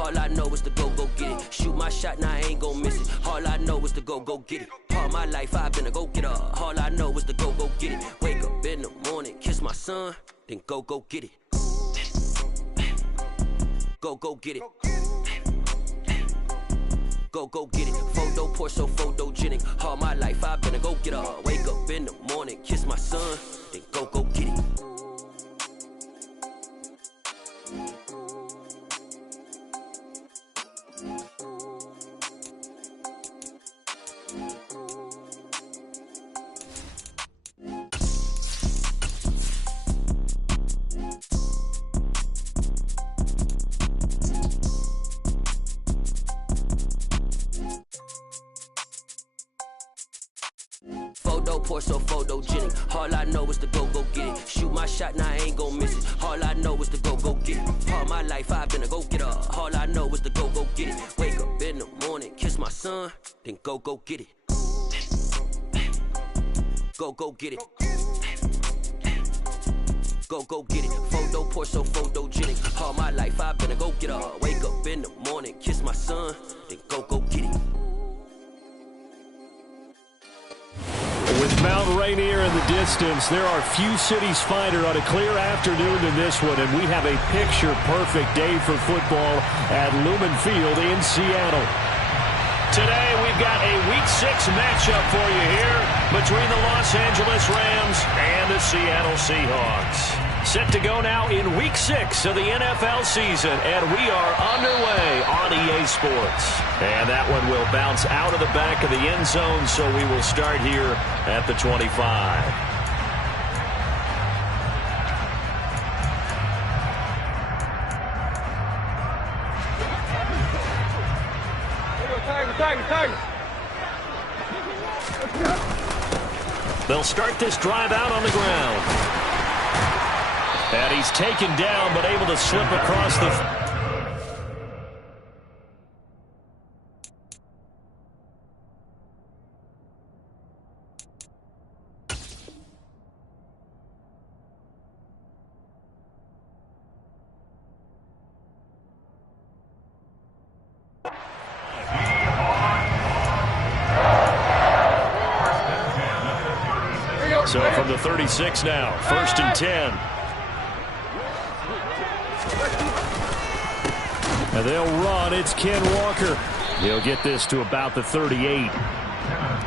All I know is to go get it. Shoot my shot, now I ain't gon' miss it. All I know is to go get it. All my life I've been a go-getter. All I know is to go get it. Wake up in the morning, kiss my son, then go get it. Go get it. Go get it. Photo poor, so photogenic. All my life I've been a go-getter. Wake up in the morning, kiss my son, then go get it. Photo poor, so photogenic. All I know is to go get it. Shoot my shot, now I ain't gon' miss it. All I know is to go get it. All my life I've been a go-getter. All I know is to go get it. Wake up in the morning, kiss my son, then go get it. Go get it. Go get it. Photo poor, so photogenic. All my life I've been a go-getter. Wake up in the morning, kiss my son, then go get it. With Mount Rainier in the distance, there are few cities finer on a clear afternoon than this one, and we have a picture-perfect day for football at Lumen Field in Seattle. Today, we've got a Week 6 matchup for you here between the Los Angeles Rams and the Seattle Seahawks. Set to go now in Week 6 of the NFL season, and we are underway on EA Sports. And that one will bounce out of the back of the end zone, so we will start here at the 25. They'll start this drive out on the ground. And he's taken down, but able to slip across the... So from the 36 now, 1st and 10. And they'll run. It's Ken Walker. He'll get this to about the 38.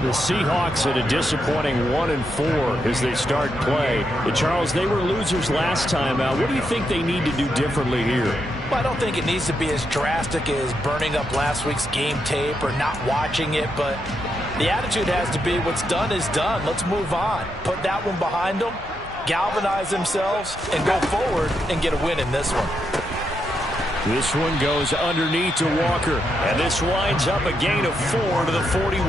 The Seahawks at a disappointing 1-4 as they start play. And Charles, they were losers last time out. What do you think they need to do differently here? Well, I don't think it needs to be as drastic as burning up last week's game tape or not watching it, but the attitude has to be what's done is done. Let's move on. Put that one behind them, galvanize themselves, and go forward and get a win in this one. This one goes underneath to Walker, and this winds up a gain of 4 to the 41.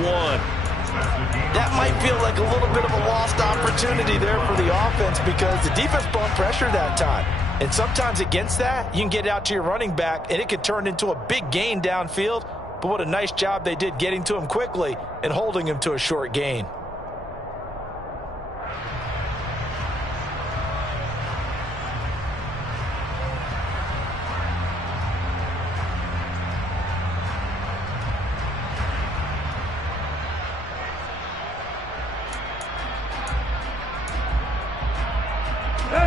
That might feel like a little bit of a lost opportunity there for the offense because the defense brought pressure that time. And sometimes against that, you can get out to your running back, and it could turn into a big gain downfield. But what a nice job they did getting to him quickly and holding him to a short gain.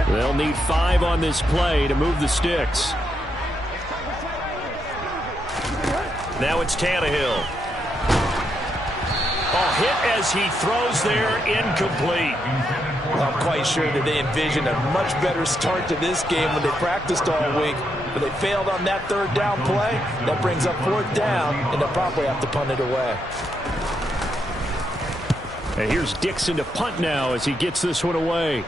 They'll need 5 on this play to move the sticks. Now it's Tannehill. Oh, hit as he throws there, incomplete. Well, I'm quite sure that they envisioned a much better start to this game when they practiced all week. But they failed on that 3rd down play. That brings up 4th down, and they'll probably have to punt it away. And here's Dixon to punt now as he gets this one away.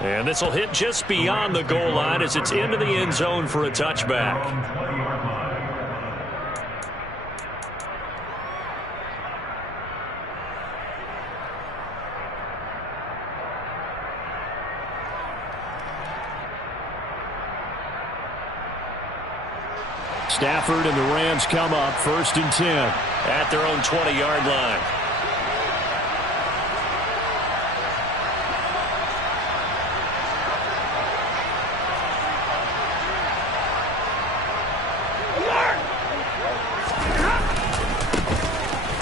And this will hit just beyond the goal line as it's into the end zone for a touchback. Stafford and the Rams come up 1st and 10 at their own 20-yard line.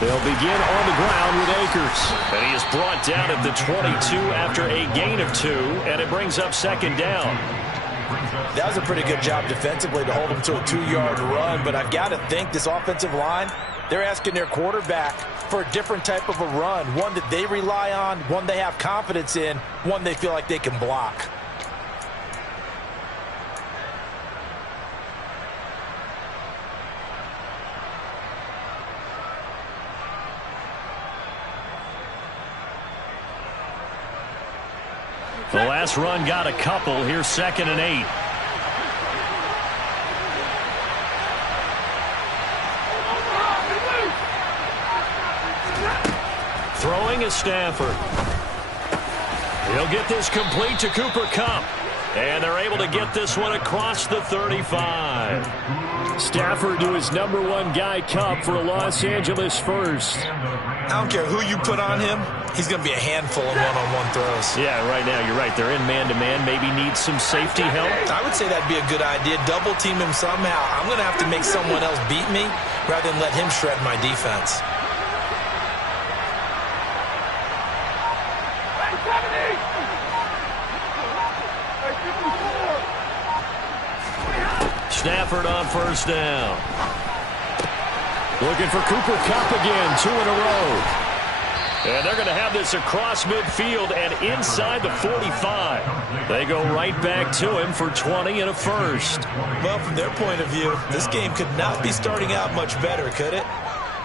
They'll begin on the ground with Akers. And he is brought down at the 22 after a gain of 2, and it brings up second down. That was a pretty good job defensively to hold him to a 2-yard run, but I've got to think this offensive line, they're asking their quarterback for a different type of a run, one that they rely on, one they have confidence in, one they feel like they can block. The last run got a couple. Here's 2nd and 8. Throwing is Stafford. He'll get this complete to Cooper Kupp. And they're able to get this one across the 35. Stafford to his number 1 guy, Kupp, for a Los Angeles first. I don't care who you put on him. He's going to be a handful of one-on-one throws. Yeah, right now, you're right. They're in man-to-man. Maybe need some safety help. I would say that'd be a good idea. Double team him somehow. I'm going to have to make someone else beat me rather than let him shred my defense. Stafford on first down. Looking for Cooper Kupp again, 2 in a row. And they're going to have this across midfield and inside the 45. They go right back to him for 20 and a first. Well, from their point of view, this game could not be starting out much better, could it?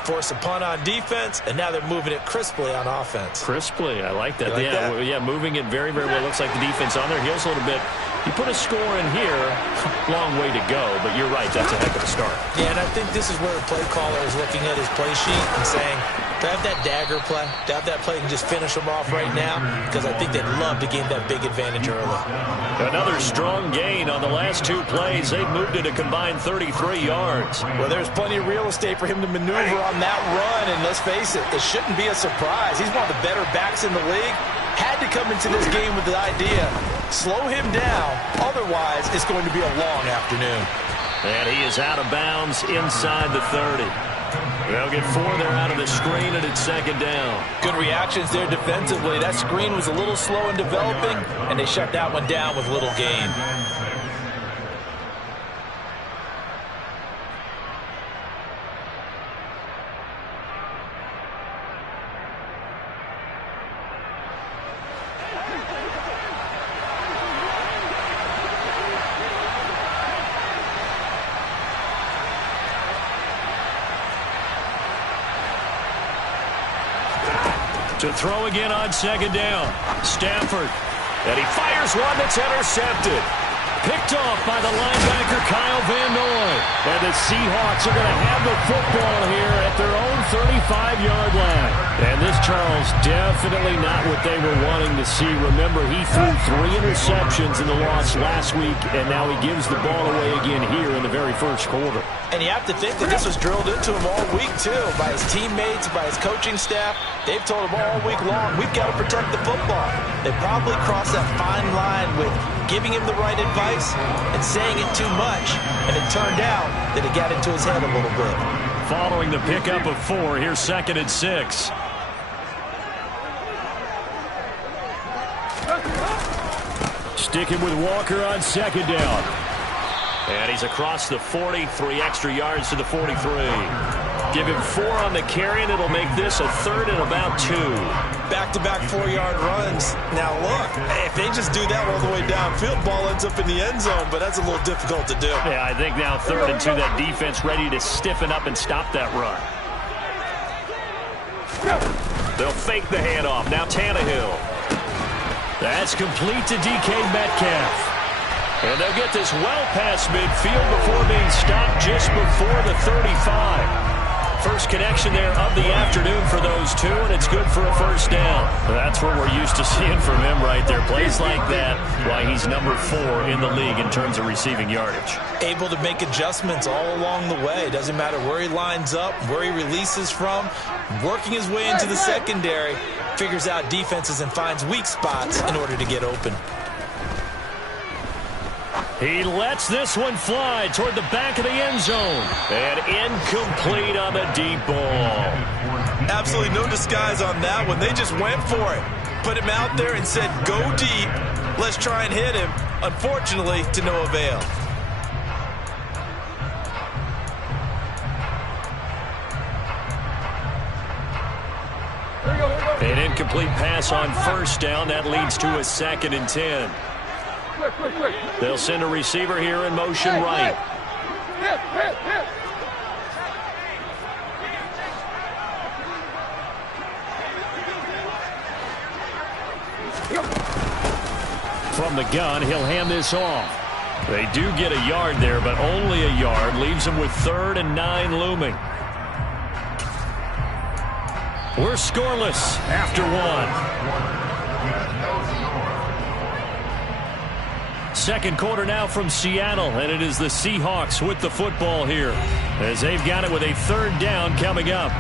Force a punt on defense, and now they're moving it crisply on offense. Crisply, I like that. Like that? Yeah, moving it very, very well. Looks like the defense on their heels a little bit. You put a score in here, long way to go, but you're right, that's a heck of a start. Yeah, and I think this is where the play caller is looking at his play sheet and saying, to have that dagger play, to have that play and just finish them off right now, because I think they'd love to gain that big advantage early. Another strong gain on the last 2 plays. They've moved it a combined 33 yards. Well, there's plenty of real estate for him to maneuver on that run, and let's face it, it shouldn't be a surprise. He's one of the better backs in the league. Had to come into this game with the idea, slow him down, otherwise it's going to be a long afternoon. And he is out of bounds inside the 30. They'll get 4 there out of the screen, and it's second down. Good reactions there defensively. That screen was a little slow in developing, and they shut that one down with little gain. To throw again on second down. Stafford. And he fires one that's intercepted. Picked off by the linebacker Kyle Van Noy. And the Seahawks are going to have the football here at their own 35-yard line. And this, Charles, definitely not what they were wanting to see. Remember, he threw 3 interceptions in the loss last week, and now he gives the ball away again here in the very first quarter. And you have to think that this was drilled into him all week, too, by his teammates, by his coaching staff. They've told him all week long, we've got to protect the football. They probably crossed that fine line with giving him the right advice and saying it too much. And it turned out that it got into his head a little bit. Following the pickup of 4, here's 2nd and 6. Sticking with Walker on second down. And he's across the 40, 3 extra yards to the 43. Give him 4 on the carry, and it'll make this a 3rd and about 2. Back-to-back 4-yard runs. Now, look, if they just do that all the way downfield, ball ends up in the end zone, but that's a little difficult to do. Yeah, I think now 3rd and 2, that defense ready to stiffen up and stop that run. They'll fake the handoff. Now Tannehill. That's complete to DK Metcalf. And they'll get this well past midfield before being stopped just before the 35. First connection there of the afternoon for those 2, and it's good for a first down. That's what we're used to seeing from him right there. Plays like that, why he's number 4 in the league in terms of receiving yardage. Able to make adjustments all along the way. Doesn't matter where he lines up, where he releases from. Working his way into the secondary, figures out defenses and finds weak spots in order to get open. He lets this one fly toward the back of the end zone. And incomplete on the deep ball. Absolutely no disguise on that one. They just went for it. Put him out there and said, go deep. Let's try and hit him. Unfortunately, to no avail. An incomplete pass on first down. That leads to a 2nd and 10. They'll send a receiver here in motion right. From the gun, he'll hand this off. They do get a yard there, but only a yard. Leaves them with 3rd and 9 looming. We're scoreless after 1. Second quarter now from Seattle, and it is the Seahawks with the football here as they've got it with a 3rd down coming up.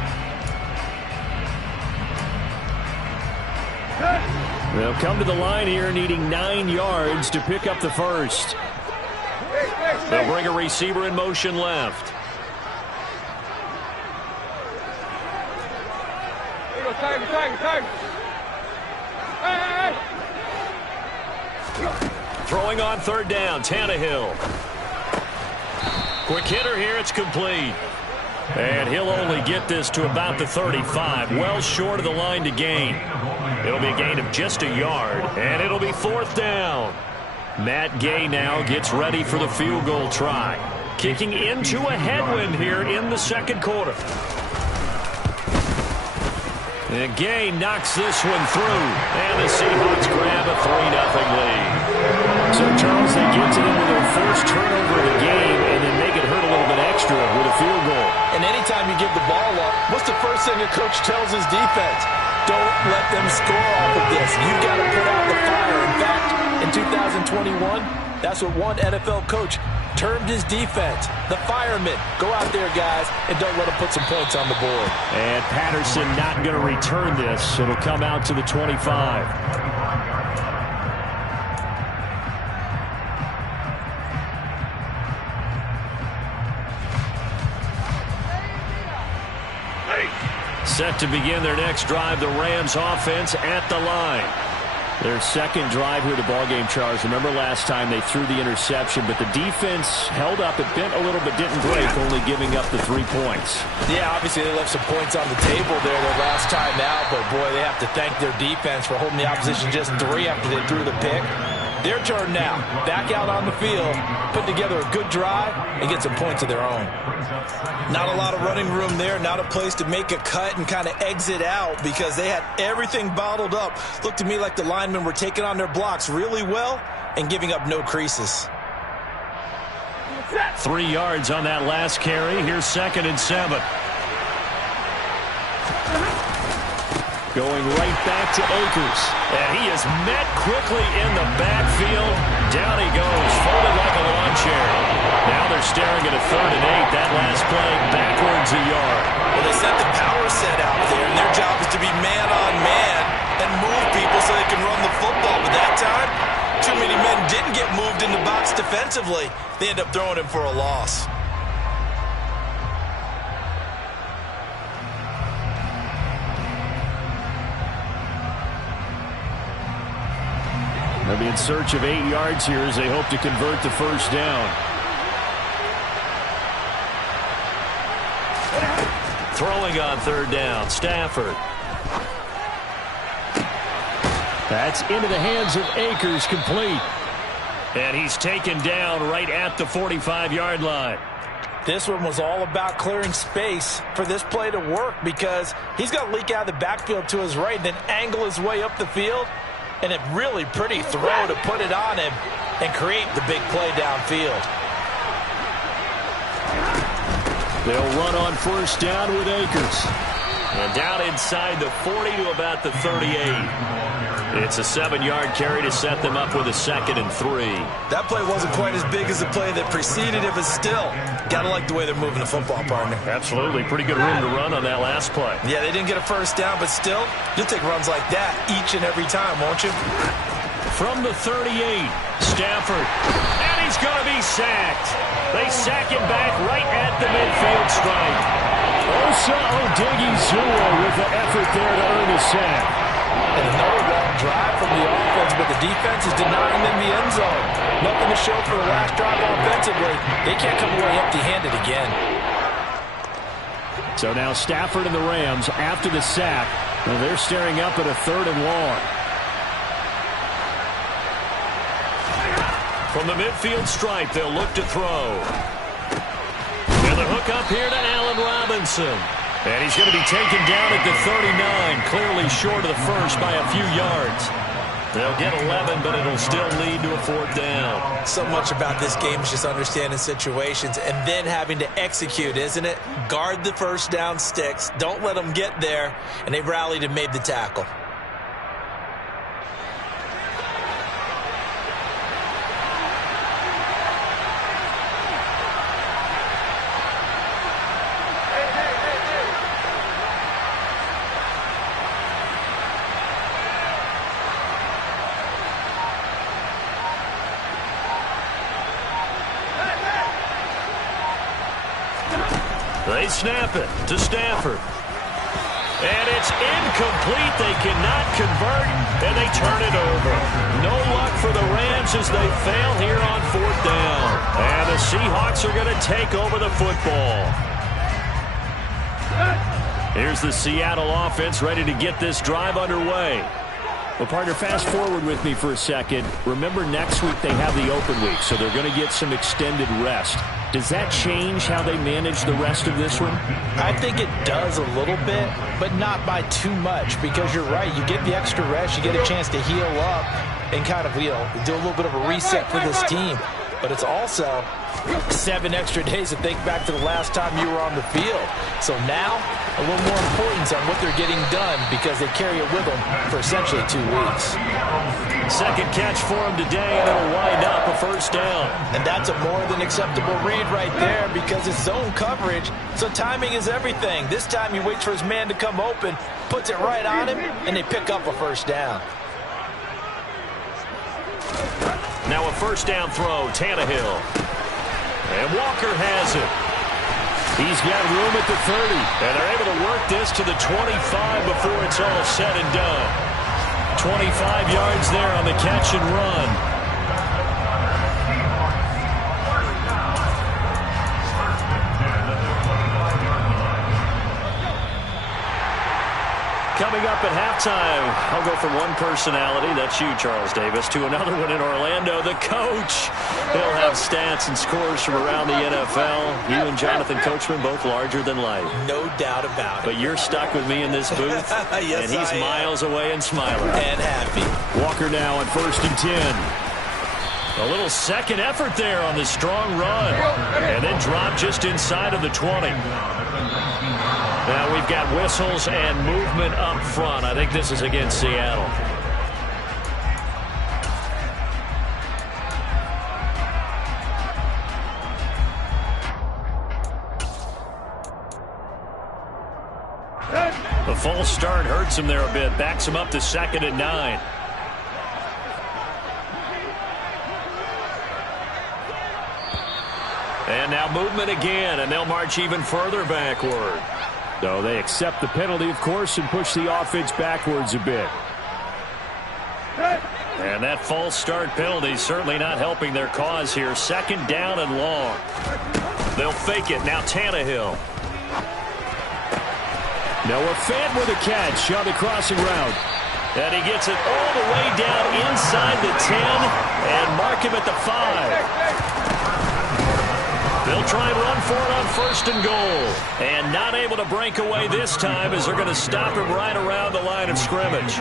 They'll come to the line here needing 9 yards to pick up the first. They'll bring a receiver in motion left. Throwing on 3rd down, Tannehill. Quick hitter here, it's complete. And he'll only get this to about the 35, well short of the line to gain. It'll be a gain of just a yard, and it'll be 4th down. Matt Gay now gets ready for the field goal try. Kicking into a headwind here in the second quarter. And Gay knocks this one through, and the Seahawks grab a 3-0 lead. So, Charles, they get to them with their first turnover of the game and then make it hurt a little bit extra with a field goal. And anytime you give the ball up, what's the first thing a coach tells his defense? Don't let them score off of this. You've got to put out the fire. In fact, in 2021, that's what one NFL coach termed his defense, the firemen. Go out there, guys, and don't let them put some points on the board. And Patterson not going to return this. It'll come out to the 25. Set to begin their next drive, the Rams offense at the line. Their second drive here to ballgame, Charles. Remember last time they threw the interception, but the defense held up. It bent a little but didn't break, only giving up the 3 points. Yeah, obviously they left some points on the table there their last time out, but boy, they have to thank their defense for holding the opposition just 3 after they threw the pick. Their turn now, back out on the field, put together a good drive, and get some points of their own. Not a lot of running room there, not a place to make a cut and kind of exit out because they had everything bottled up. Looked to me like the linemen were taking on their blocks really well and giving up no creases. 3 yards on that last carry. Here's 2nd and 7. Going right back to Akers. And he is met quickly in the backfield. Down he goes, folded like a lawn chair. Now they're staring at a 3rd and 8. That last play backwards a yard. Well, they sent the power set out there, and their job is to be man-on-man and move people so they can run the football. But that time, too many men didn't get moved in the box defensively. They end up throwing him for a loss. They'll be in search of 8 yards here as they hope to convert the first down. Throwing on 3rd down, Stafford. That's into the hands of Akers, complete. And he's taken down right at the 45-yard line. This one was all about clearing space for this play to work because he's got to leak out of the backfield to his right and then angle his way up the field. And a really pretty throw to put it on him and create the big play downfield. They'll run on first down with Akers. And down inside the 40 to about the 38. It's a 7-yard carry to set them up with a 2nd and 3. That play wasn't quite as big as the play that preceded it, but still, gotta like the way they're moving the football, partner. Absolutely. Pretty good room to run on that last play. Yeah, they didn't get a first down, but still, you'll take runs like that each and every time, won't you? From the 38, Stafford. And he's going to be sacked. They sack him back right at the midfield stripe. Osa Odighizuwa with the effort there to earn the sack. And another long drive from the offense, but the defense is denying them the end zone. Nothing to show for the last drive offensively. They can't come away empty-handed again. So now Stafford and the Rams after the sack. Well, they're staring up at a 3rd and long. From the midfield stripe, they'll look to throw. And the hook up here to Allen Robinson. And he's going to be taken down at the 39, clearly short of the first by a few yards. They'll get 11, but it'll still lead to a 4th down. So much about this game is just understanding situations and then having to execute, isn't it? Guard the first down sticks. Don't let them get there. And they've rallied and made the tackle. They snap it to Stafford. And it's incomplete. They cannot convert, and they turn it over. No luck for the Rams as they fail here on 4th down. And the Seahawks are going to take over the football. Here's the Seattle offense ready to get this drive underway. Well, partner, fast forward with me for a second. Remember, next week they have the open week, so they're going to get some extended rest. Does that change how they manage the rest of this one? I think it does a little bit, but not by too much, because you're right. You get the extra rest. You get a chance to heal up and kind of, do a little bit of a reset for this team. But it's also 7 extra days to think back to the last time you were on the field. So now, a little more importance on what they're getting done because they carry it with them for essentially 2 weeks. Second catch for him today, and it'll wind up a 1st down. And that's a more than acceptable read right there because it's zone coverage, so timing is everything. This time he waits for his man to come open, puts it right on him, and they pick up a 1st down. Now a 1st down throw, Tannehill. And Walker has it. He's got room at the 30. And they're able to work this to the 25 before it's all said and done. 25 yards there on the catch and run. Coming up at halftime, I'll go from one personality, that's you, Charles Davis, to another one in Orlando, the coach. He'll have stats and scores from around the NFL. You and Jonathan Coachman, both larger than life. No doubt about it. But you're stuck with me in this booth, yes, and he's miles away and smiling. And happy. Walker now on 1st and 10. A little second effort there on the strong run. And then drop just inside of the 20. Now we've got whistles and movement up front. I think this is against Seattle. The false start hurts him there a bit. Backs him up to 2nd and 9. And now movement again, and they'll march even further backward. So they accept the penalty, of course, and push the offense backwards a bit. And that false start penalty certainly not helping their cause here. 2nd down and long. They'll fake it. Now Tannehill. Noah Fant with a catch on the crossing route. And he gets it all the way down inside the 10 and mark him at the 5. They'll try and run for it on 1st and goal. And not able to break away this time as they're going to stop him right around the line of scrimmage.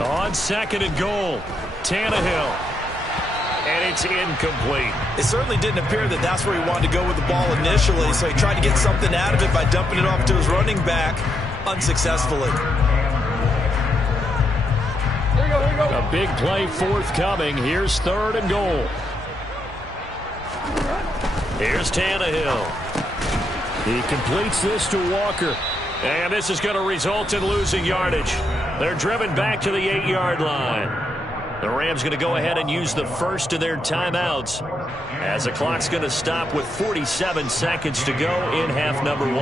On 2nd and goal, Tannehill. And it's incomplete. It certainly didn't appear that that's where he wanted to go with the ball initially, so he tried to get something out of it by dumping it off to his running back unsuccessfully. A big play forthcoming. Here's 3rd and goal. Here's Tannehill. He completes this to Walker. And this is going to result in losing yardage. They're driven back to the 8-yard line. The Rams going to go ahead and use the first of their timeouts as the clock's going to stop with 47 seconds to go in half number 1.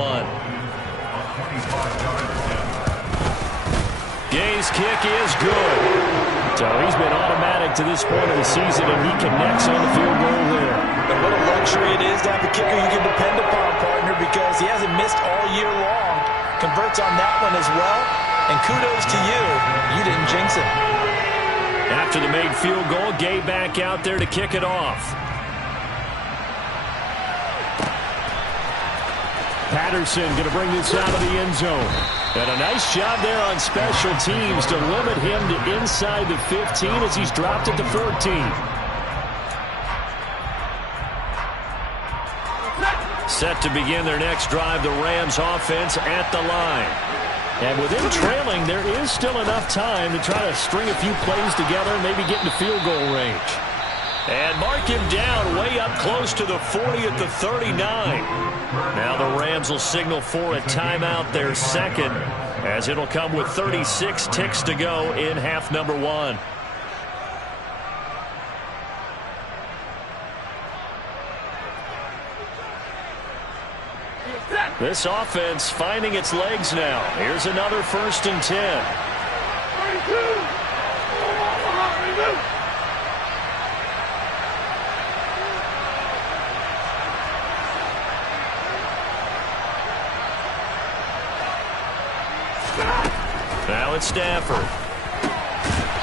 Gay's kick is good. So he's been automatic to this point of the season, and he connects on the field goal there. And what a luxury it is to have a kicker you can depend upon, partner, because he hasn't missed all year long. Converts on that one as well, and kudos to you. You didn't jinx it. After the made field goal, Gay back out there to kick it off. Patterson going to bring this out of the end zone. And a nice job there on special teams to limit him to inside the 15 as he's dropped it to 14. Set to begin their next drive, the Rams offense at the line. And with him trailing, there is still enough time to try to string a few plays together and maybe get into field goal range. And mark him down way up close to the 40 at the 39. Now the Rams will signal for a timeout, their second, as it'll come with 36 ticks to go in half number 1. This offense finding its legs now. Here's another 1st and 10. Now it's Stafford.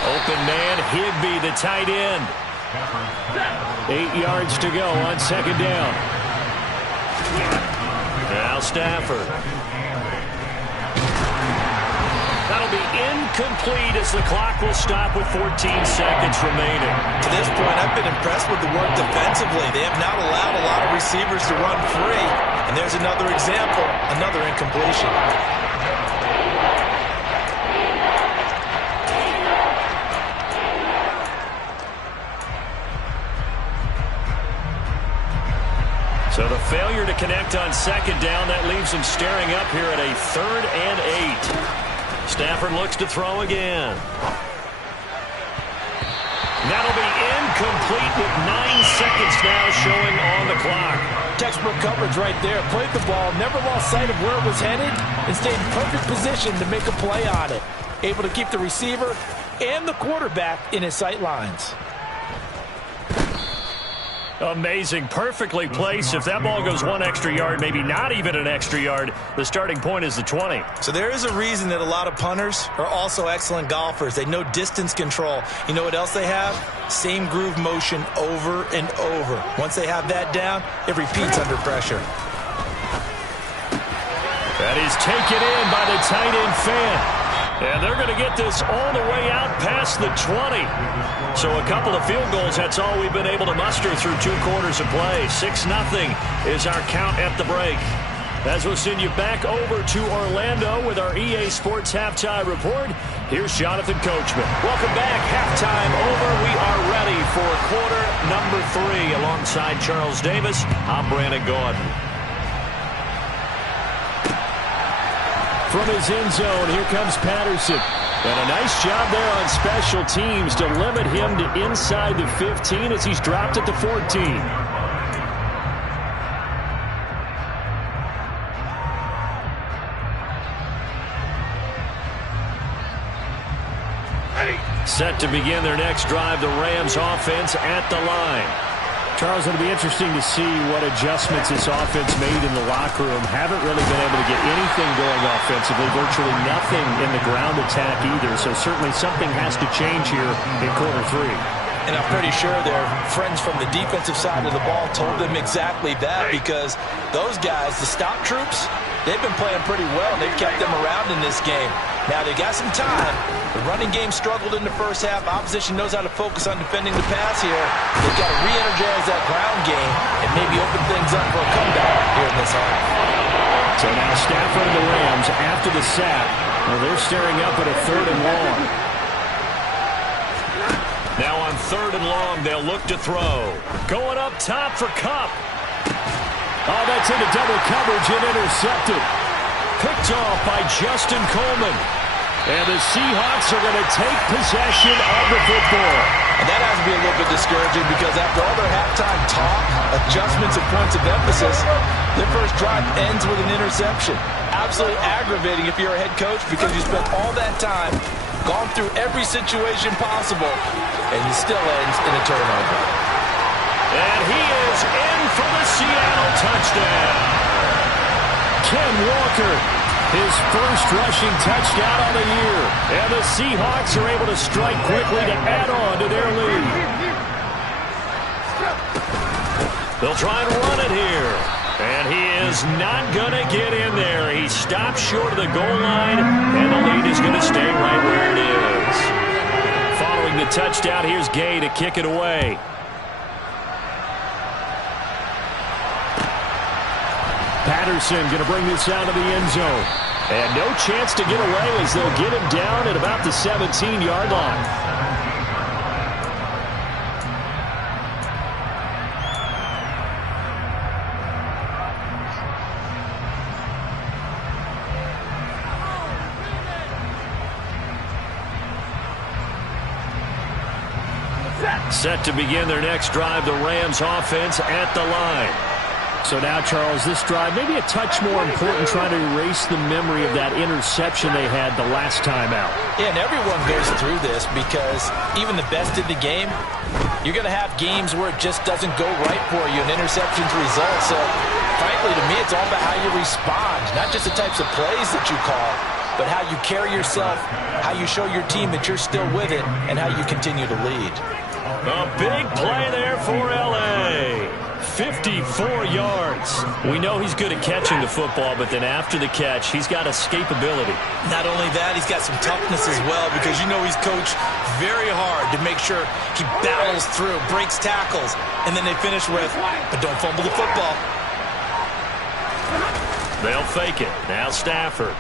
Open man, Higbee, the tight end. 8 yards to go on second down. Now Stafford. That'll be incomplete as the clock will stop with 14 seconds remaining. To this point, I've been impressed with the work defensively. They have not allowed a lot of receivers to run free. And there's another example, another incompletion. So the failure to connect on second down, that leaves him staring up here at a 3rd and 8. Stafford looks to throw again. That'll be incomplete with 9 seconds now showing on the clock. Textbook coverage right there. Played the ball, never lost sight of where it was headed, and stayed in perfect position to make a play on it. Able to keep the receiver and the quarterback in his sight lines. Amazing. Perfectly placed. If that ball goes 1 extra yard, maybe not even an extra yard, the starting point is the 20. So there is a reason that a lot of punters are also excellent golfers. They know distance control. You know what else they have? Same groove motion over and over. Once they have that down, it repeats under pressure. That is taken in by the tight end Fan. And they're going to get this all the way out past the 20. So a couple of field goals, that's all we've been able to muster through 2 quarters of play. 6-0 is our count at the break. As we'll send you back over to Orlando with our EA Sports Halftime Report, here's Jonathan Coachman. Welcome back. Halftime over. We are ready for quarter number 3. Alongside Charles Davis, I'm Brandon Gordon. From his end zone, here comes Patterson. And a nice job there on special teams to limit him to inside the 15 as he's dropped it to 14. Set to begin their next drive, the Rams offense at the line. Charles, it'll be interesting to see what adjustments this offense made in the locker room. Haven't really been able to get anything going offensively, virtually nothing in the ground attack either. So certainly something has to change here in quarter 3. And I'm pretty sure their friends from the defensive side of the ball told them exactly that, because those guys, the stop troops, they've been playing pretty well. They've kept them around in this game. Now they got some time. The running game struggled in the first half. Opposition knows how to focus on defending the pass here. They've got to re-energize that ground game and maybe open things up for a comeback here in this half. So now Stafford and the Rams after the sack. Well, they're staring up at a 3rd and long. Now on 3rd and long, they'll look to throw. Going up top for Kupp. Oh, that's into double coverage and intercepted. Picked off by Justin Coleman. And the Seahawks are going to take possession of the football. And that has to be a little bit discouraging because after all their halftime talk, adjustments and points of emphasis, their first drive ends with an interception. Absolutely aggravating if you're a head coach because you spent all that time, gone through every situation possible, and it still ends in a turnover. And he is in for the Seattle touchdown. Ken Walker, his first rushing touchdown of the year. And the Seahawks are able to strike quickly to add on to their lead. They'll try and run it here. And he is not going to get in there. He stopped short of the goal line, and the lead is going to stay right where it is. Following the touchdown, here's Gay to kick it away. Patterson going to bring this out of the end zone. And no chance to get away as they'll get him down at about the 17-yard line. Set to begin their next drive, the Rams offense at the line. So now, Charles, this drive maybe a touch more important, trying to erase the memory of that interception they had the last time out. Yeah, and everyone goes through this because even the best in the game, you're going to have games where it just doesn't go right for you, and interceptions result. So, frankly, to me, it's all about how you respond, not just the types of plays that you call, but how you carry yourself, how you show your team that you're still with it, and how you continue to lead. A big play there for L.A. 54 yards. We know he's good at catching the football, but then after the catch, he's got escapability. Not only that, he's got some toughness as well because you know he's coached very hard to make sure he battles through, breaks tackles, and then they finish with, but don't fumble the football. They'll fake it. Now Stafford.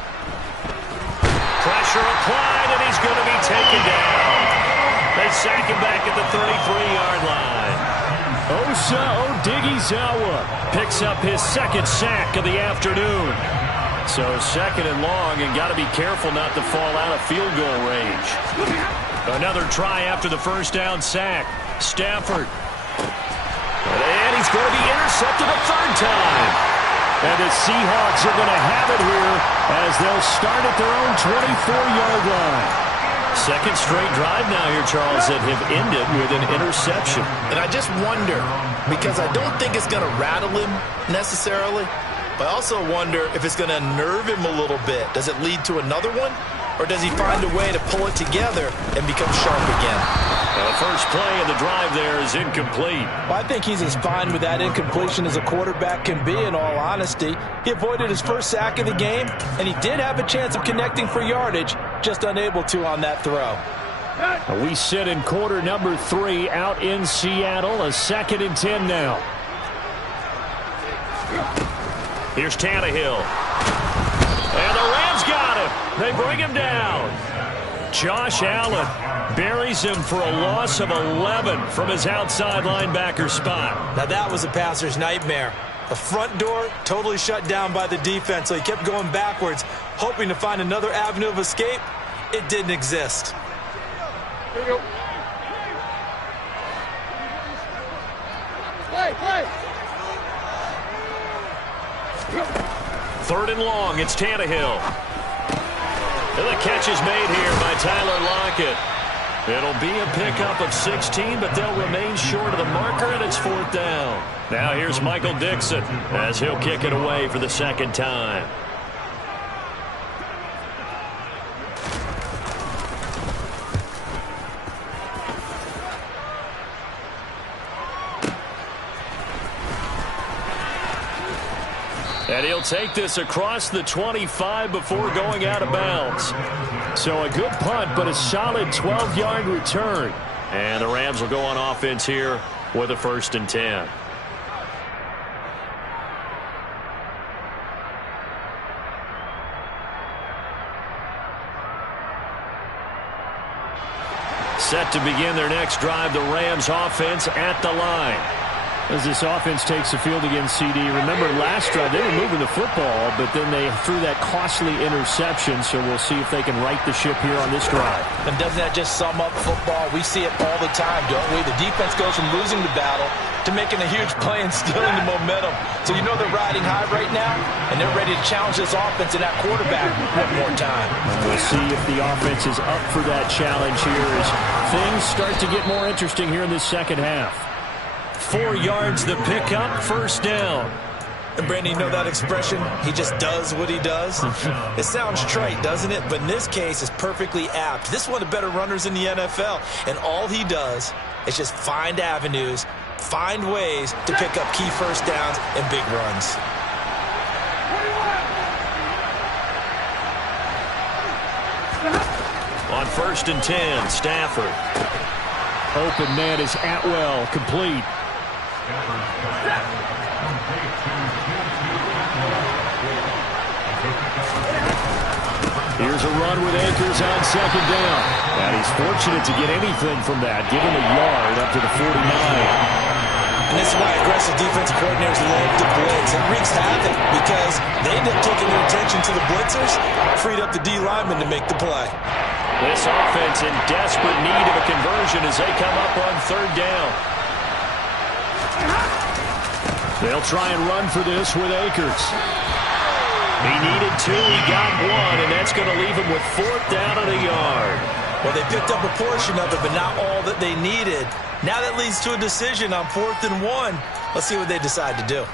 Pressure applied, and he's going to be taken down. They sack him back at the 33-yard line. Osa Odighizuwa picks up his second sack of the afternoon. So second and long, and got to be careful not to fall out of field goal range. Another try after the first down sack. Stafford. And he's going to be intercepted a third time. And the Seahawks are going to have it here as they'll start at their own 24-yard line. Second straight drive now here, Charles, that have ended with an interception. And I just wonder, because I don't think it's going to rattle him necessarily, but I also wonder if it's going to nerve him a little bit. Does it lead to another one? Or does he find a way to pull it together and become sharp again? The first play of the drive there is incomplete. Well, I think he's as fine with that incompletion as a quarterback can be, in all honesty. He avoided his first sack of the game, and he did have a chance of connecting for yardage, just unable to on that throw. We sit in quarter number 3 out in Seattle, a 2nd and 10 now. Here's Tannehill. And the Rams got him. They bring him down. Josh Allen buries him for a loss of 11 from his outside linebacker spot. Now that was a passer's nightmare. The front door totally shut down by the defense, so he kept going backwards, hoping to find another avenue of escape. It didn't exist. Here you go. Play. Third and long, it's Tannehill. And the catch is made here by Tyler Lockett. It'll be a pickup of 16, but they'll remain short of the marker, and it's 4th down. Now here's Michael Dixon as he'll kick it away for the second time. And he'll take this across the 25 before going out of bounds. So a good punt, but a solid 12-yard return. And the Rams will go on offense here with a 1st and 10. Set to begin their next drive, the Rams offense at the line. As this offense takes the field against CD. Remember last drive, they were moving the football, but then they threw that costly interception, so we'll see if they can right the ship here on this drive. And doesn't that just sum up football? We see it all the time, don't we? The defense goes from losing the battle to making a huge play and stealing the momentum. So you know they're riding high right now, and they're ready to challenge this offense and that quarterback one more time. We'll see if the offense is up for that challenge here as things start to get more interesting here in this second half. 4 yards the pickup, first down. And Brandon, you know that expression? He just does what he does. It sounds trite, doesn't it? But in this case, it's perfectly apt. This is one of the better runners in the NFL. And all he does is just find avenues, find ways to pick up key first downs and big runs. On 1st and 10, Stafford. Open man is Atwell, complete. Here's a run with Akers on 2nd down. And he's fortunate to get anything from that. Give him a yard up to the 49. And this is why aggressive defensive coordinators love to blitz. It wreaks havoc because they end up taking their attention to the blitzers, freed up the D lineman to make the play. This offense in desperate need of a conversion as they come up on 3rd down. They'll try and run for this with Akers. He needed 2, he got 1, and that's going to leave him with 4th down and a yard. Well, they picked up a portion of it, but not all that they needed. Now that leads to a decision on 4th and 1. Let's see what they decide to do.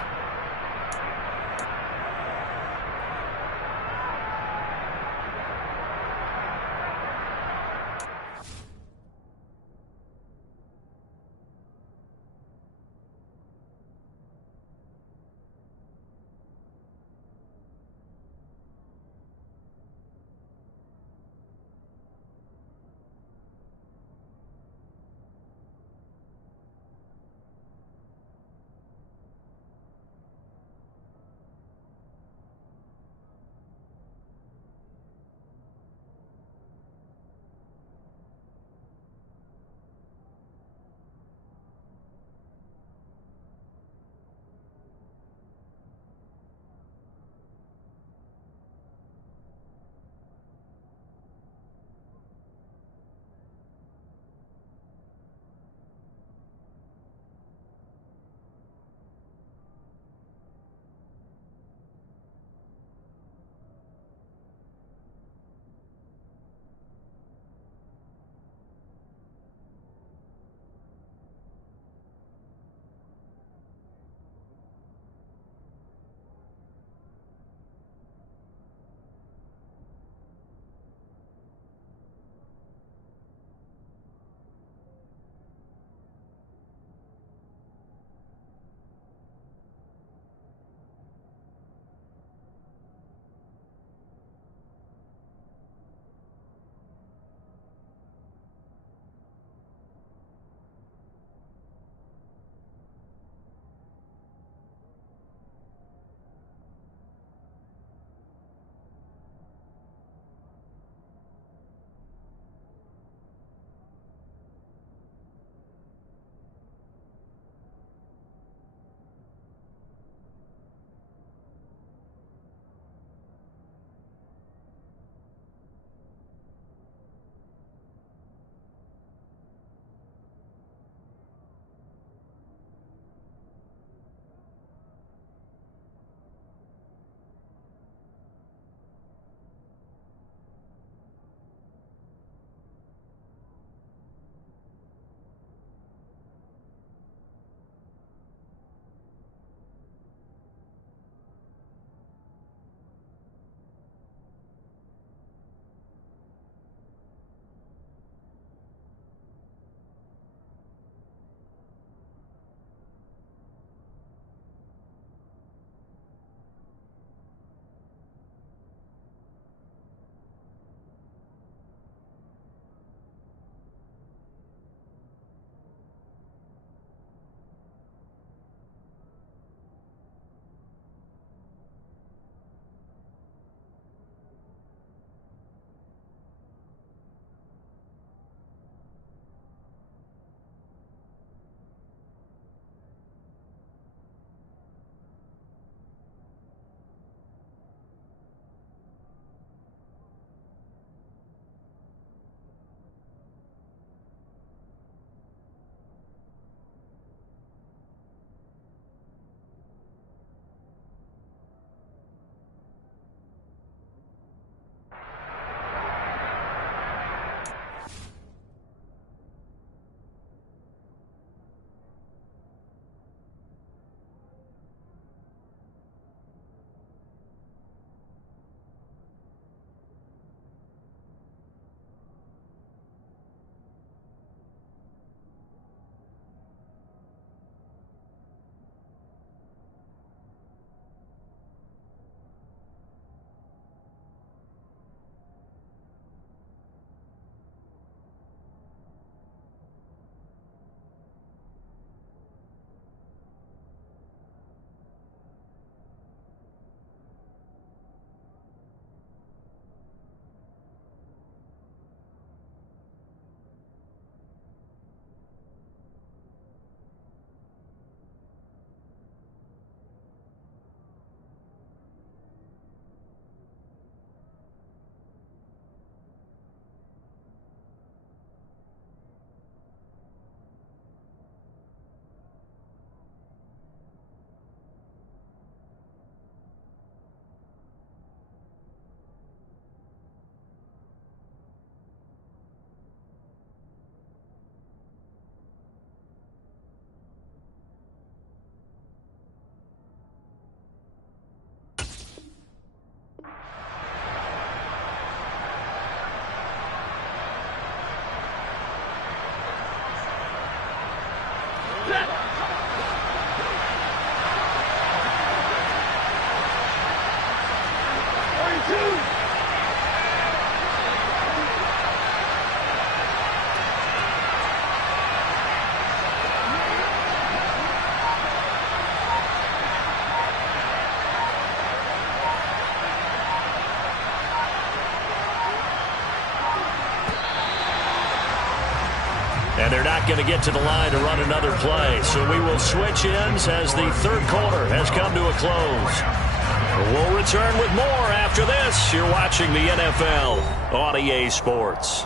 And they're not going to get to the line to run another play. So we will switch ends as the third quarter has come to a close. We'll return with more after this. You're watching the NFL on EA Sports.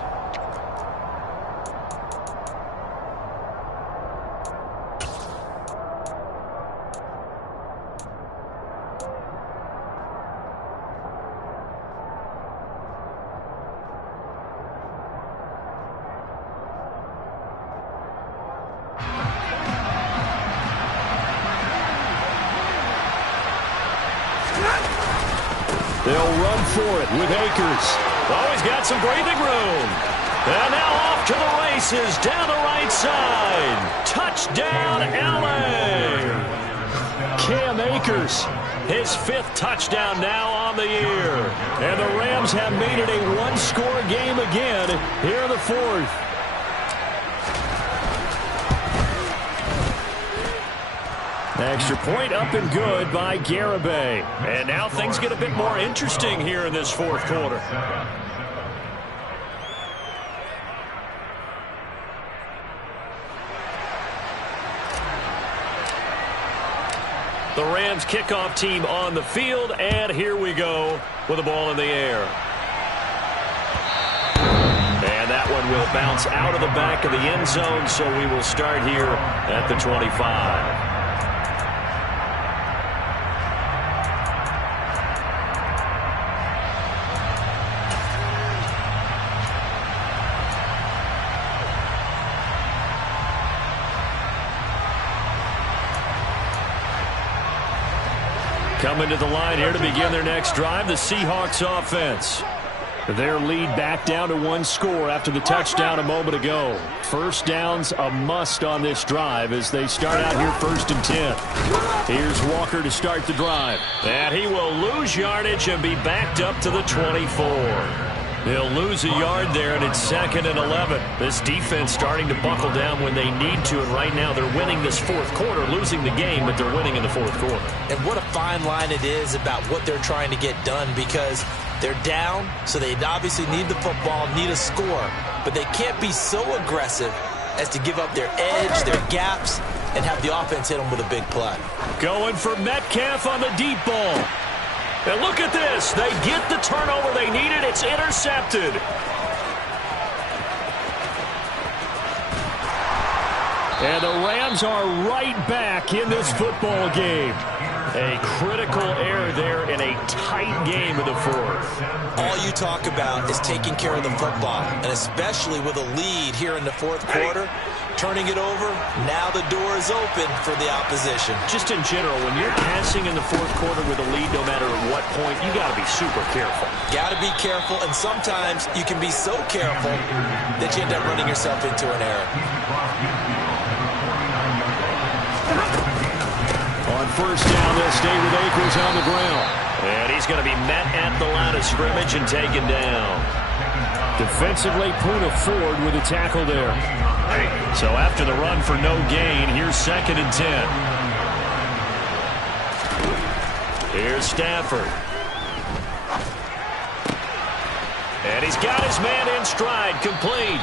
They'll run for it with Akers. Oh, he's got some breathing room. And now off to the races down the right side. Touchdown, L.A. Cam Akers. His 5th touchdown now on the year. And the Rams have made it a one-score game again here in the 4th. Extra point up and good by Garibay. And now things get a bit more interesting here in this 4th quarter. The Rams kickoff team on the field, and here we go with the ball in the air. And that one will bounce out of the back of the end zone, so we will start here at the 25. Coming to the line here to begin their next drive, the Seahawks offense. Their lead back down to 1 score after the touchdown a moment ago. First down's a must on this drive as they start out here 1st and 10. Here's Walker to start the drive. And he will lose yardage and be backed up to the 24. He'll lose a yard there, and it's 2nd and 11. This defense starting to buckle down when they need to, and right now they're winning this 4th quarter, losing the game, but they're winning in the 4th quarter. And what a fine line it is about what they're trying to get done, because they're down, so they obviously need the football, need a score, but they can't be so aggressive as to give up their edge, their gaps, and have the offense hit them with a big play. Going for Metcalf on the deep ball. And look at this. They get the turnover they needed. It's intercepted. And the Rams are right back in this football game. A critical error there in a tight game in the 4th. All you talk about is taking care of the football, and especially with a lead here in the 4th quarter, turning it over, now the door is open for the opposition. Just in general, when you're passing in the 4th quarter with a lead, no matter at what point, you got to be super careful. Got to be careful, and sometimes you can be so careful that you end up running yourself into an error. On 1st down, they'll stay with Akers on the ground. And he's going to be met at the line of scrimmage and taken down. Defensively, Puna Ford with a tackle there. So after the run for no gain, here's 2nd and 10. Here's Stafford. And he's got his man in stride, complete.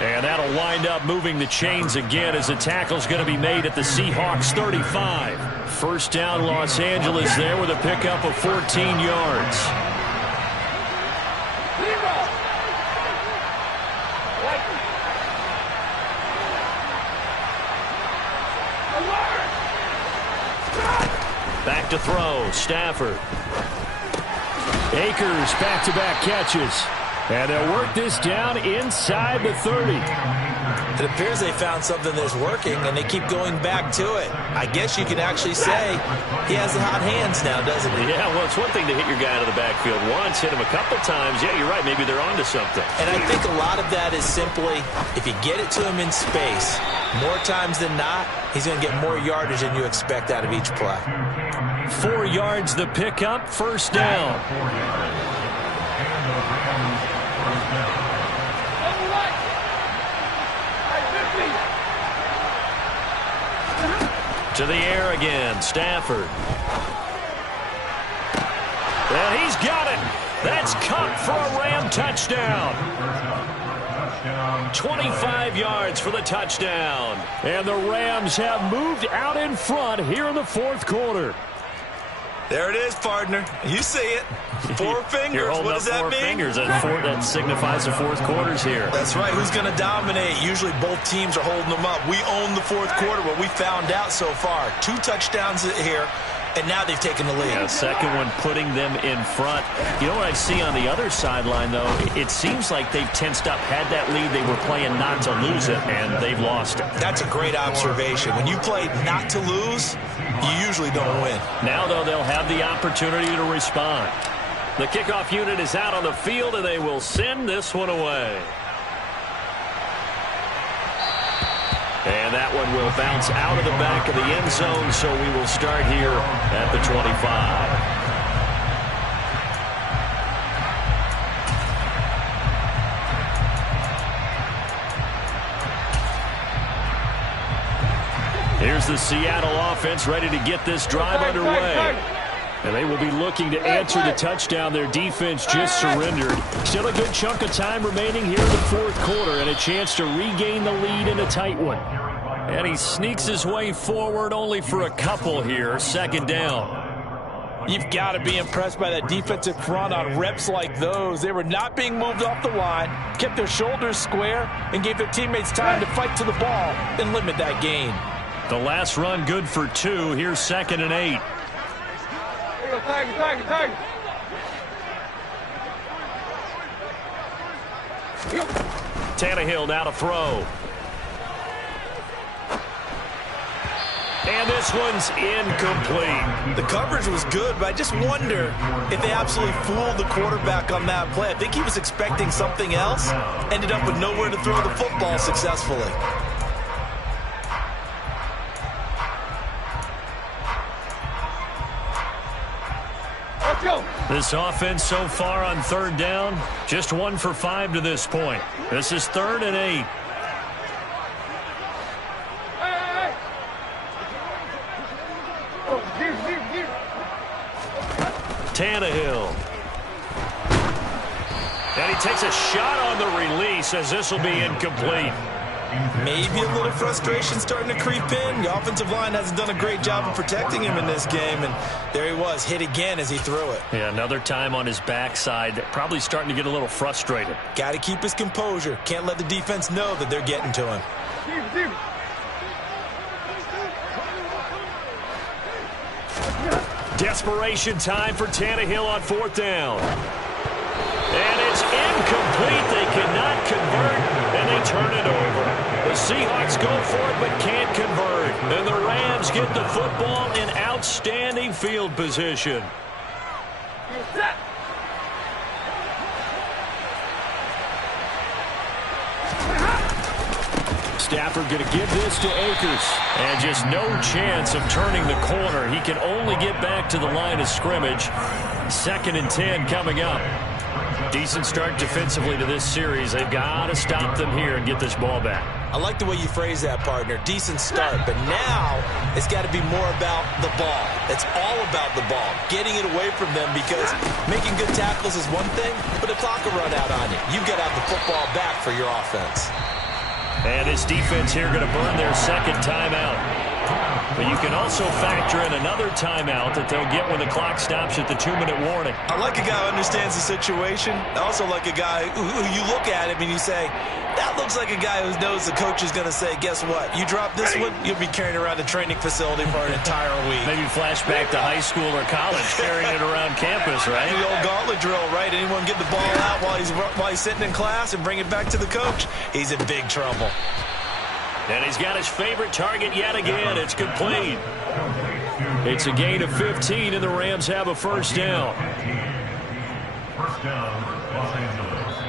And that'll wind up moving the chains again as the tackle's going to be made at the Seahawks 35. 1st down, Los Angeles there with a pickup of 14 yards. Back to throw, Stafford. Akers back-to-back catches. And they'll work this down inside the 30. It appears they found something that's working, and they keep going back to it. I guess you could actually say he has the hot hands now, doesn't he? Yeah, well, it's one thing to hit your guy out of the backfield once, hit him a couple times. Yeah, you're right. Maybe they're onto something. And I think a lot of that is simply if you get it to him in space, more times than not, he's going to get more yardage than you expect out of each play. 4 yards the pickup, 1st down. To the air again, Stafford. And he's got it. That's caught for a Ram touchdown. 25 yards for the touchdown. And the Rams have moved out in front here in the fourth quarter. There it is, partner. You see it. 4 fingers. What does that mean? 4 fingers. That signifies the fourth quarter's here. That's right. Who's going to dominate? Usually both teams are holding them up. We own the fourth quarter, what we found out so far. 2 touchdowns here, and now they've taken the lead. Yeah, second one putting them in front. You know what I see on the other sideline, though? It seems like they've tensed up, had that lead. They were playing not to lose it, and they've lost it. That's a great observation. When you play not to lose, you usually don't win. Now, though, they'll have the opportunity to respond. The kickoff unit is out on the field, and they will send this one away. And that one will bounce out of the back of the end zone, so we will start here at the 25. Here's the Seattle offense ready to get this drive underway. And they will be looking to answer the touchdown their defense just surrendered. Still a good chunk of time remaining here in the fourth quarter and a chance to regain the lead in a tight one. And he sneaks his way forward only for a couple here. Second down. You've got to be impressed by that defensive front on reps like those. They were not being moved off the line, kept their shoulders square, and gave their teammates time to fight to the ball and limit that gain. The last run good for 2. Here's 2nd and 8. Tannehill now to throw. And this one's incomplete. The coverage was good, but I just wonder if they absolutely fooled the quarterback on that play. I think he was expecting something else, ended up with nowhere to throw the football successfully. This offense so far on 3rd down, just 1 for 5 to this point. This is 3rd and 8. Tannehill. And he takes a shot on the release as this will be incomplete. Maybe a little frustration starting to creep in. The offensive line hasn't done a great job of protecting him in this game, and there he was, hit again as he threw it. Yeah, another time on his backside, probably starting to get a little frustrated. Got to keep his composure. Can't let the defense know that they're getting to him. Desperation time for Tannehill on 4th down. And it's incomplete. They cannot convert, and they turn it over. The Seahawks go for it but can't convert. And the Rams get the football in outstanding field position. Stafford going to give this to Akers. And just no chance of turning the corner. He can only get back to the line of scrimmage. 2nd and 10 coming up. Decent start defensively to this series. They've got to stop them here and get this ball back. I like the way you phrase that, partner. Decent start, but now it's got to be more about the ball. It's all about the ball, getting it away from them, because making good tackles is one thing, but the clock will run out on you. You've got to have the football back for your offense. And his defense here going to burn their 2nd timeout. But you can also factor in another timeout that they'll get when the clock stops at the 2-minute warning. I like a guy who understands the situation. I also like a guy who you look at him and you say, that looks like a guy who knows the coach is going to say, guess what? You drop this one, you'll be carrying around the training facility for an entire week. Maybe flashback to high school or college, carrying it around campus, right? The old gauntlet drill, right? Anyone get the ball out while he's sitting in class and bring it back to the coach? He's in big trouble. And he's got his favorite target yet again. It's complete. It's a gain of 15, and the Rams have a 1st down.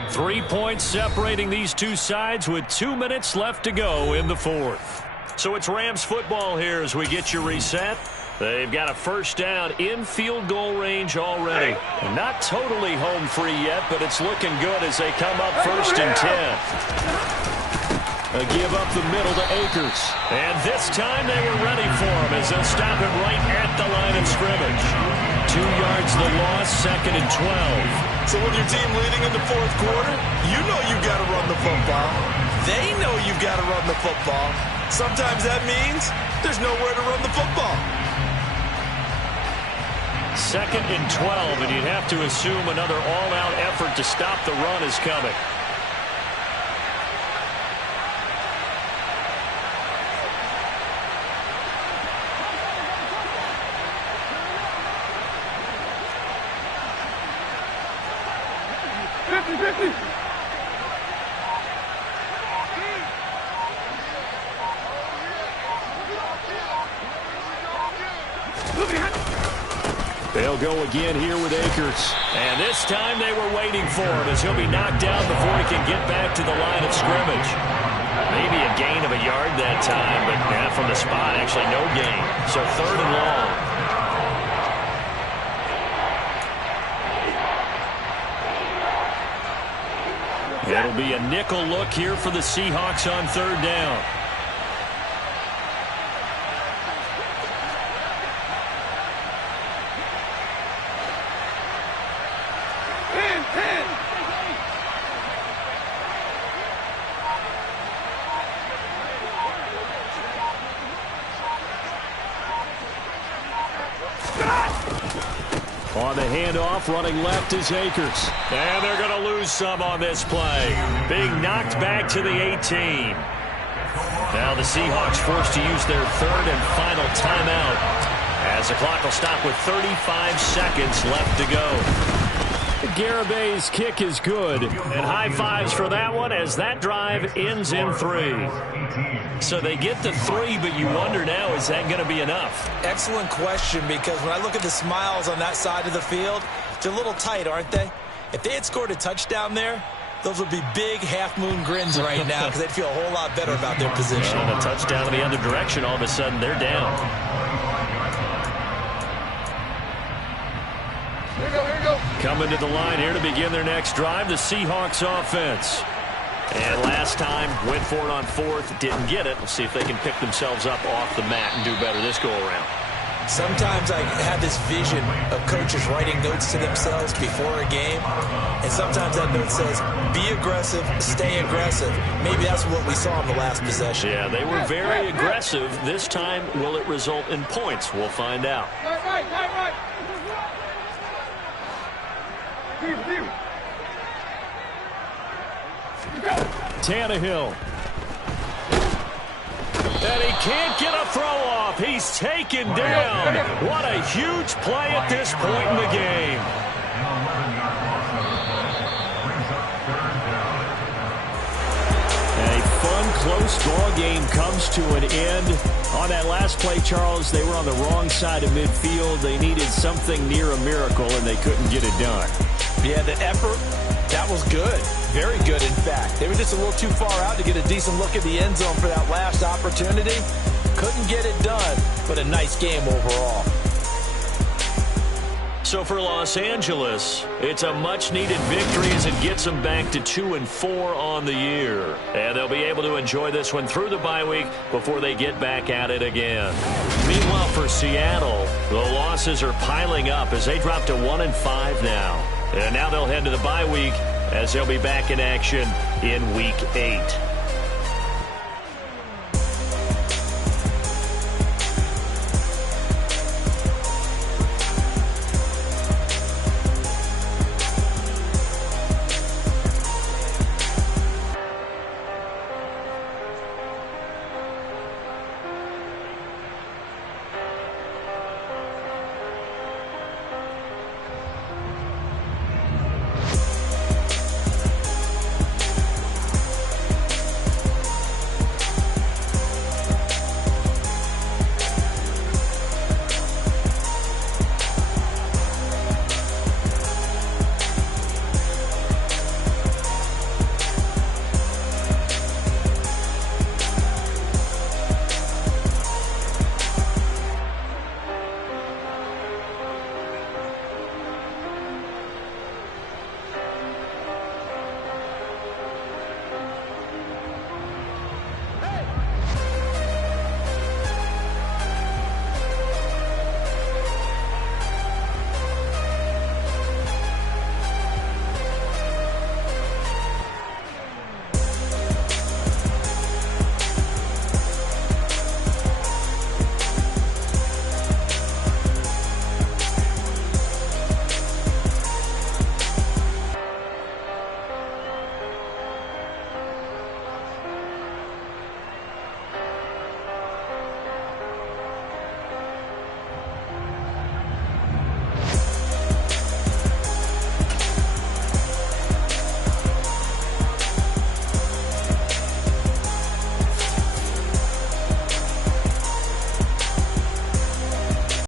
3 points separating these two sides with 2 minutes left to go in the 4th. So it's Rams football here as we get you reset. They've got a 1st down in field goal range already. Not totally home free yet, but it's looking good as they come up 1st and 10. A give up the middle to Akers. And this time they were ready for him as they'll stop him right at the line of scrimmage. 2 yards the loss, 2nd and 12. So with your team leading in the fourth quarter, you know you've got to run the football. They know you've got to run the football. Sometimes that means there's nowhere to run the football. 2nd and 12, and you'd have to assume another all-out effort to stop the run is coming. They'll go again here with Akers. And this time they were waiting for him as he'll be knocked down before he can get back to the line of scrimmage. Maybe a gain of a yard that time, but from the spot, actually no gain. So 3rd and long. It'll be a nickel look here for the Seahawks on 3rd down. On the handoff, running left is Akers. And they're going to lose some on this play. Being knocked back to the 18. Now the Seahawks forced to use their 3rd and final timeout as the clock will stop with 35 seconds left to go. Garabay's kick is good. And high fives for that one as that drive ends in 3. So they get the 3, but you wonder now, is that going to be enough? Excellent question, because when I look at the smiles on that side of the field, they're a little tight, aren't they? If they had scored a touchdown there, those would be big half-moon grins right now because they'd feel a whole lot better about their position. And a touchdown in the other direction, all of a sudden they're down. Here we go. Coming to the line here to begin their next drive, the Seahawks offense. And last time, went for it on 4th, didn't get it. We'll see if they can pick themselves up off the mat and do better this go-around. Sometimes I have this vision of coaches writing notes to themselves before a game, and sometimes that note says, be aggressive, stay aggressive. Maybe that's what we saw in the last possession. Yeah, they were very aggressive. This time, will it result in points? We'll find out. Right. Tannehill. And he can't get a throw off. He's taken down. What a huge play at this point in the game. A fun, close ball game comes to an end. On that last play, Charles, they were on the wrong side of midfield. They needed something near a miracle, and they couldn't get it done. Yeah, the effort, that was good. Very good, in fact. They were just a little too far out to get a decent look at the end zone for that last opportunity. Couldn't get it done, but a nice game overall. So for Los Angeles, it's a much-needed victory as it gets them back to 2-4 on the year. And they'll be able to enjoy this one through the bye week before they get back at it again. Meanwhile, for Seattle, the losses are piling up as they drop to 1-5 now. And now they'll head to the bye week as they'll be back in action in Week 8.